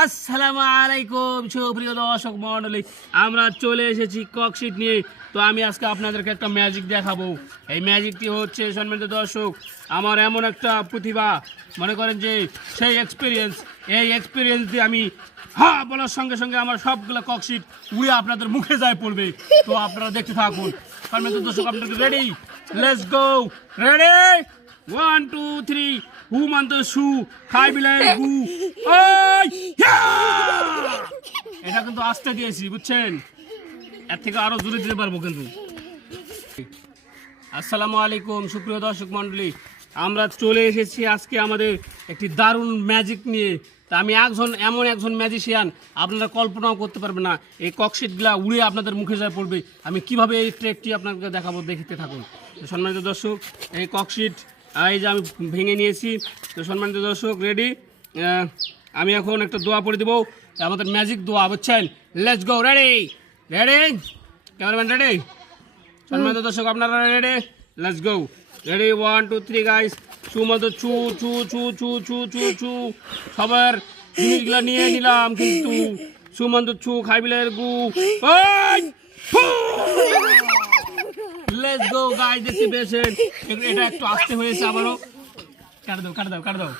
আসসালামু আলাইকুম, সুপ্রিয় দর্শক মণ্ডলী, আমরা চলে এসেছি ককশিট নিয়ে। তো আমি আজকে আপনাদেরকে একটা ম্যাজিক দেখাবো। এই ম্যাজিকটি হচ্ছে, সম্মানিত দর্শক, আমার এমন একটা প্রতিভা। মনে করেন যে, সেই এক্সপিরিয়েন্স এই এক্সপিরিয়েন্স দিয়ে আমি হ্যাঁ বলার সঙ্গে সঙ্গে আমার সবগুলো ককশিট উড়ে আপনাদের মুখে যায় পড়বে। তো আপনারা দেখতে থাকুন। সম্মানিত দর্শক আপনাদের ready let's go ready one two three হু মান্ত সু খাই বিলাই গু! এটা কিন্তু আস্তে দিয়েছি, বুঝছেন? এর থেকে আরও জোরে দিতে পারব কিন্তু। আসসালামু আলাইকুম, সুপ্রিয় দর্শক মণ্ডলী। আমরা চলে এসেছি আজকে আমাদের একটি দারুণ ম্যাজিক নিয়ে। তা আমি একজন, এমন একজন ম্যাজিশিয়ান আপনারা কল্পনাও করতে পারবেন না। এই ককশিটগুলা উড়ে আপনাদের মুখে যায় পড়বে। আমি কীভাবে এই ট্রেকটি আপনাকে দেখাবো, দেখতে থাকুন। সম্মানিত দর্শক, এই ককশিট এই যে আমি ভেঙে নিয়েছি। তো সম্মানিত দর্শক রেডি আমি এখন একটা দোয়া পড়ে দেবো। আমাদের ম্যাজিক দোয়া বুঝছেন? Let's go ready ready cameraman ready সম্মানিত দর্শক আপনারা ready let's go ready one two three guys চু মতো চু চু চু চু চু চু চু। সবার জিনিসগুলো নিয়ে নিলাম কিন্তু। সুমন্ত চু খাইবিলের গু। লেটস গো গাইস দেখতে পেয়েছেন। এটা একটু আসতে হয়েছে আবারও। কাট দাও কাট দাও কাট দাও।